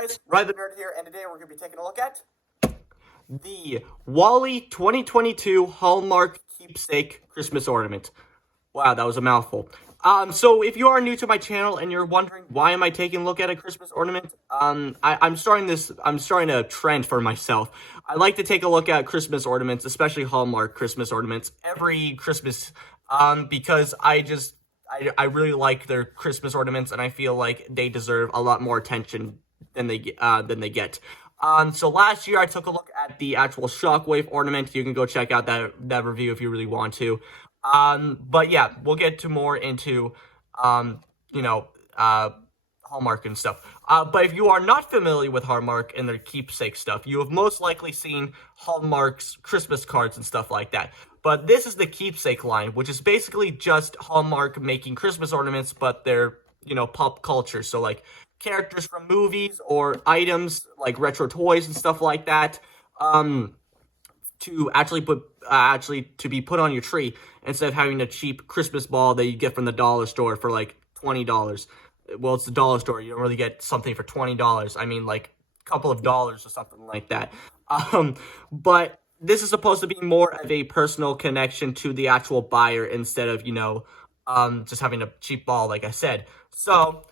guys, Ryan the Nerd here, and today we're going to be taking a look at the Wally 2022 Hallmark Keepsake Christmas Ornament. Wow, that was a mouthful. So if you are new to my channel and you're wondering why am I taking a look at a Christmas ornament, I'm starting a trend for myself. I like to take a look at Christmas ornaments, especially Hallmark Christmas ornaments, every Christmas, because I really like their Christmas ornaments, and I feel like they deserve a lot more attention than they get. So last year I took a look at the actual Shockwave ornament. You can go check out that review if you really want to. But yeah, we'll get to more into, Hallmark and stuff. But if you are not familiar with Hallmark and their keepsake stuff, you have most likely seen Hallmark's Christmas cards and stuff like that. But this is the keepsake line, which is basically just Hallmark making Christmas ornaments, but they're, pop culture. So like characters from movies or items like retro toys and stuff like that. To to be put on your tree instead of having a cheap Christmas ball that you get from the dollar store for like $20. Well, it's the dollar store. You don't really get something for $20. I mean, like a couple of dollars or something like that. But this is supposed to be more of a personal connection to the actual buyer instead of, just having a cheap ball, like I said. So,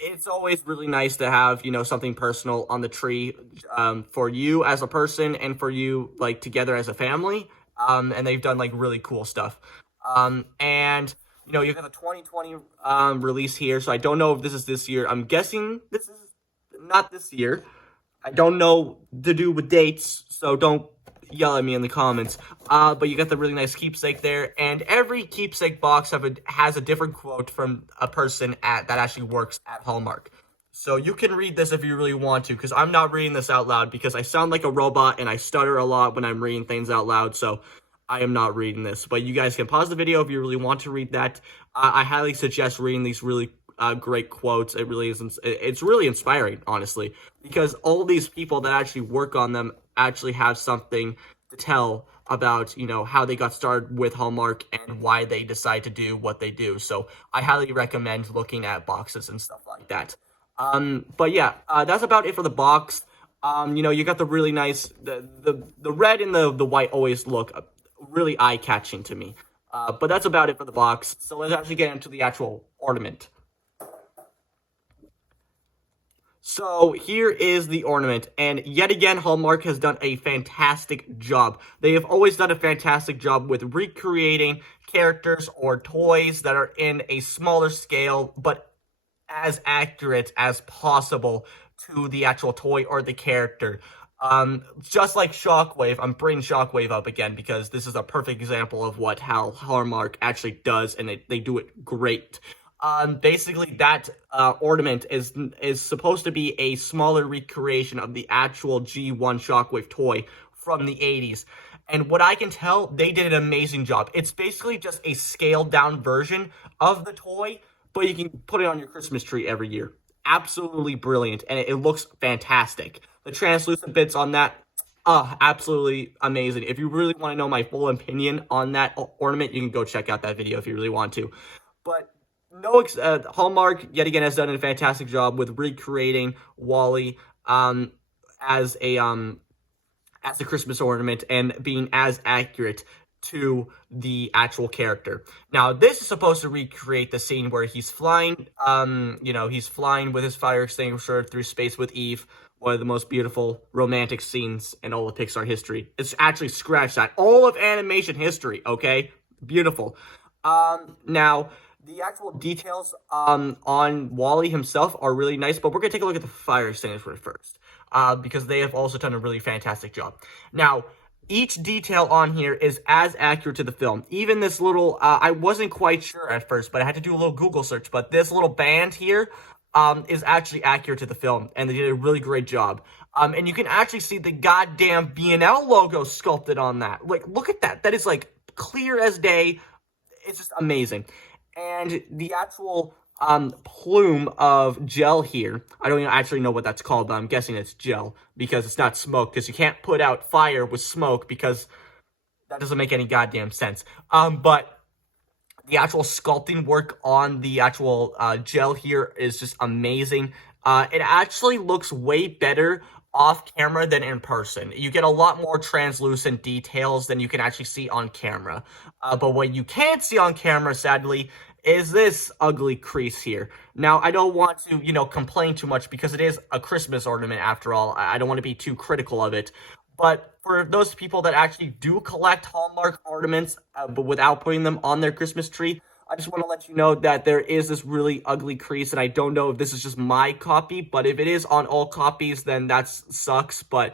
it's always really nice to have, something personal on the tree, for you as a person and for you, like, together as a family. And they've done, like, really cool stuff. And, you've got the 2020, release here, so I don't know if this is this year. I'm guessing this is not this year. I don't know to do with dates, so don't yell at me in the comments. But you got the really nice keepsake there, and every keepsake box has a different quote from a person that actually works at Hallmark. So you can read this if you really want to, because I'm not reading this out loud because I sound like a robot and I stutter a lot when I'm reading things out loud, so I am not reading this. But you guys can pause the video if you really want to read that. I highly suggest reading these really great quotes. It really is. It's really inspiring, honestly, because all these people that actually work on them actually have something to tell about, how they got started with Hallmark and why they decide to do what they do. So I highly recommend looking at boxes and stuff like that. But yeah, that's about it for the box. You got the really nice, the red and the white always look really eye-catching to me. But that's about it for the box. So let's actually get into the actual ornament. So here is the ornament, and yet again, Hallmark has done a fantastic job. They have always done a fantastic job with recreating characters or toys that are in a smaller scale, but as accurate as possible to the actual toy or the character. Just like Shockwave, I'm bringing Shockwave up again because this is a perfect example of how Hallmark actually does, and they do it great. Basically, that ornament is supposed to be a smaller recreation of the actual G1 Shockwave toy from the 80s. And what I can tell, they did an amazing job. It's basically just a scaled-down version of the toy, but you can put it on your Christmas tree every year. Absolutely brilliant, and it looks fantastic. The translucent bits on that, absolutely amazing. If you really want to know my full opinion on that ornament, you can go check out that video if you really want to. But Hallmark yet again has done a fantastic job with recreating Wally as a Christmas ornament and being as accurate to the actual character. Now, this is supposed to recreate the scene where he's flying, he's flying with his fire extinguisher through space with Eve, one of the most beautiful romantic scenes in all of Pixar history. It's actually scratched that. All of animation history, okay? Beautiful. Now, the actual details on Wally himself are really nice, but we're going to take a look at the fire extinguisher first, because they have also done a really fantastic job. Now, each detail on here is as accurate to the film. Even this little, I wasn't quite sure at first, but I had to do a little Google search, but this little band here is actually accurate to the film, and they did a really great job. And you can actually see the goddamn B&L logo sculpted on that. Like, look at that. That is, like, clear as day. It's just amazing. And the actual plume of gel here, I don't even actually know what that's called, but I'm guessing it's gel because it's not smoke, because you can't put out fire with smoke because that doesn't make any goddamn sense. But the actual sculpting work on the actual gel here is just amazing. it actually looks way better off camera than in person. You get a lot more translucent details than you can actually see on camera. But what you can't see on camera, sadly, is this ugly crease here. Now, I don't want to, complain too much because it is a Christmas ornament after all. I don't want to be too critical of it. But for those people that actually do collect Hallmark ornaments, but without putting them on their Christmas tree, I just want to let you know that there is this really ugly crease, and I don't know if this is just my copy, but if it is on all copies, then that sucks. But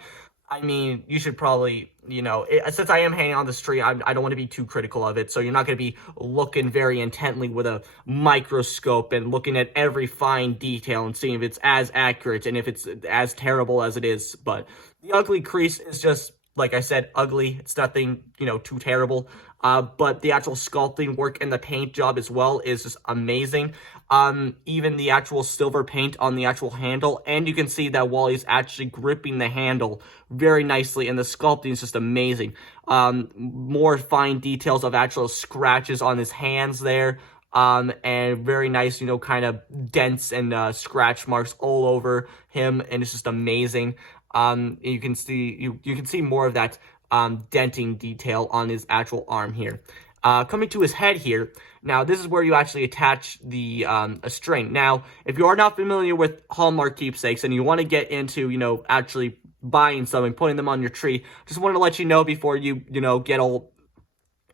I mean, you should probably, since I am hanging on this tree, I don't want to be too critical of it. So you're not going to be looking very intently with a microscope and looking at every fine detail and seeing if it's as accurate and if it's as terrible as it is. But the ugly crease is just, like I said, ugly. It's nothing, too terrible. But the actual sculpting work and the paint job as well is just amazing. Even the actual silver paint on the actual handle, and you can see that Wally's actually gripping the handle very nicely, and the sculpting is just amazing. More fine details of actual scratches on his hands there. And very nice, kind of dents and scratch marks all over him, and it's just amazing. You can see you can see more of that denting detail on his actual arm here. Coming to his head here, now this is where you actually attach the a string. Now, if you are not familiar with Hallmark keepsakes and you want to get into, actually buying some and putting them on your tree, just wanted to let you know before you, get all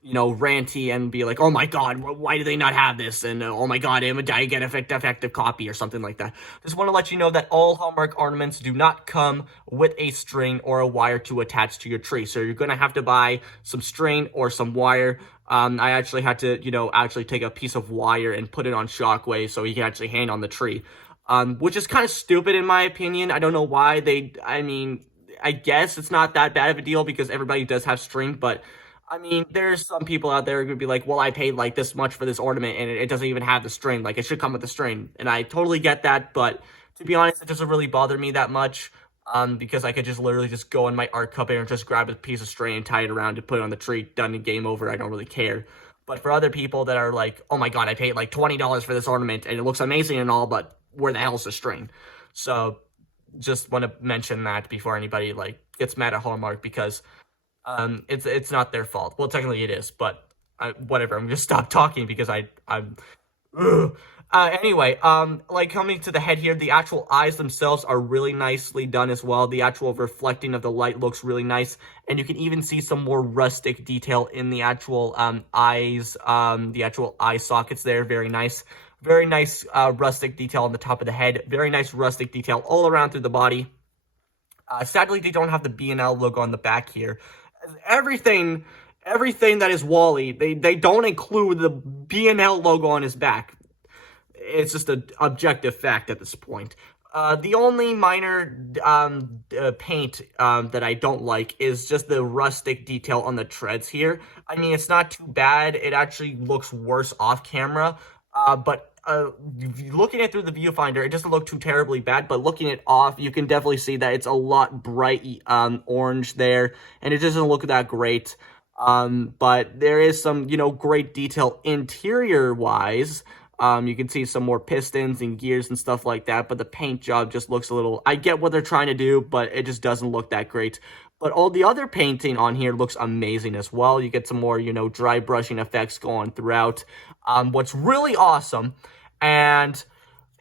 ranty and be like, oh my god, why do they not have this? And oh my god, I get a defective copy or something like that. Just want to let you know that all Hallmark ornaments do not come with a string or a wire to attach to your tree. So you're going to have to buy some string or some wire. I actually had to, actually take a piece of wire and put it on Shockwave so he can actually hang on the tree. Which is kind of stupid in my opinion. I don't know why I guess it's not that bad of a deal because everybody does have string, but I mean, there's some people out there who would be like, well, I paid like this much for this ornament and it doesn't even have the string. Like, it should come with the string. And I totally get that, but to be honest, it doesn't really bother me that much. Because I could just literally just go in my art cupboard and just grab a piece of string and tie it around and put it on the tree. Done and game over. I don't really care. But for other people that are like, oh my god, I paid like $20 for this ornament and it looks amazing and all, but where the hell's the string? So, just want to mention that before anybody like gets mad at Hallmark because it's not their fault. Well, technically it is, but whatever. I'm gonna stop talking because I'm. Anyway, like coming to the head here, the actual eyes themselves are really nicely done as well. The actual reflecting of the light looks really nice, and you can even see some more rustic detail in the actual eyes, the actual eye sockets there. Very nice. Very nice rustic detail on the top of the head. Very nice rustic detail all around through the body. Sadly, they don't have the B&L logo on the back here. Everything that is Wally, they don't include the B&L logo on his back. It's just an objective fact at this point. The only minor paint that I don't like is just the rustic detail on the treads here. I mean, it's not too bad. It actually looks worse off camera, but looking at it through the viewfinder, it doesn't look too terribly bad, but looking it off, you can definitely see that it's a lot bright orange there, and it doesn't look that great. But there is some, great detail interior-wise. You can see some more pistons and gears and stuff like that, but the paint job just looks a little... I get what they're trying to do, but it just doesn't look that great. But all the other painting on here looks amazing as well. You get some more, dry brushing effects going throughout. What's really awesome, and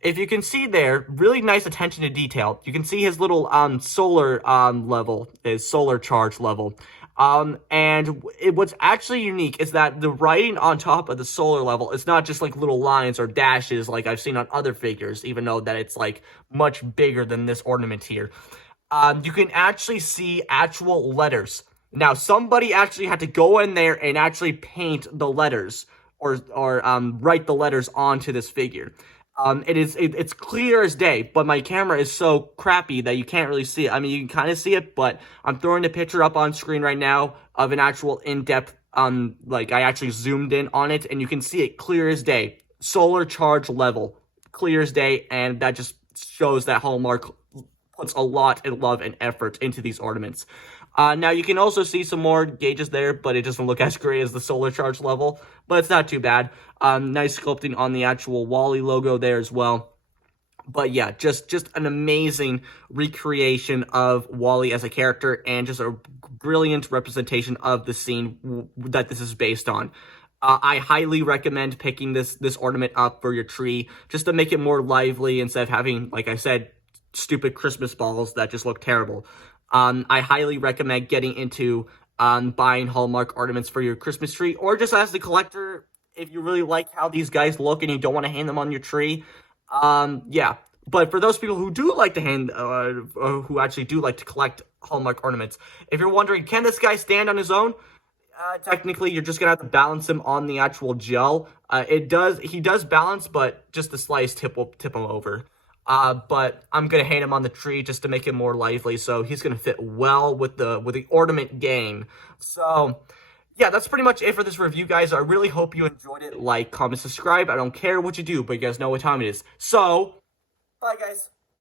if you can see there, really nice attention to detail. You can see his little solar level, his solar charge level. And what's actually unique is that the writing on top of the solar level is not just like little lines or dashes like I've seen on other figures, even though that it's like much bigger than this ornament here. You can actually see actual letters. Now, somebody actually had to go in there and actually paint the letters or write the letters onto this figure. It's clear as day, but my camera is so crappy that you can't really see it. I mean, you can kind of see it, but I'm throwing the picture up on screen right now of an actual in-depth, like I actually zoomed in on it, and you can see it clear as day. Solar charge level, clear as day, and that just shows that Hallmark puts a lot of love and effort into these ornaments. Now, you can also see some more gauges there, but it doesn't look as great as the solar charge level, but it's not too bad. Nice sculpting on the actual Wally logo there as well. But yeah, just an amazing recreation of Wally as a character, and just a brilliant representation of the scene that this is based on. I highly recommend picking this ornament up for your tree, just to make it more lively instead of having, like I said, stupid Christmas balls that just look terrible. I highly recommend getting into buying Hallmark ornaments for your Christmas tree, or just as the collector, if you really like how these guys look and you don't want to hang them on your tree. Yeah. But for those people who do like to who actually do like to collect Hallmark ornaments, if you're wondering, can this guy stand on his own? Technically, you're just gonna have to balance him on the actual gel. He does balance, but just the slightest tip will tip him over. But I'm gonna hang him on the tree just to make him more lively, so he's gonna fit well with the ornament gang. So, yeah, that's pretty much it for this review, guys. I really hope you enjoyed it. Like, comment, subscribe. I don't care what you do, but you guys know what time it is. So, bye, guys.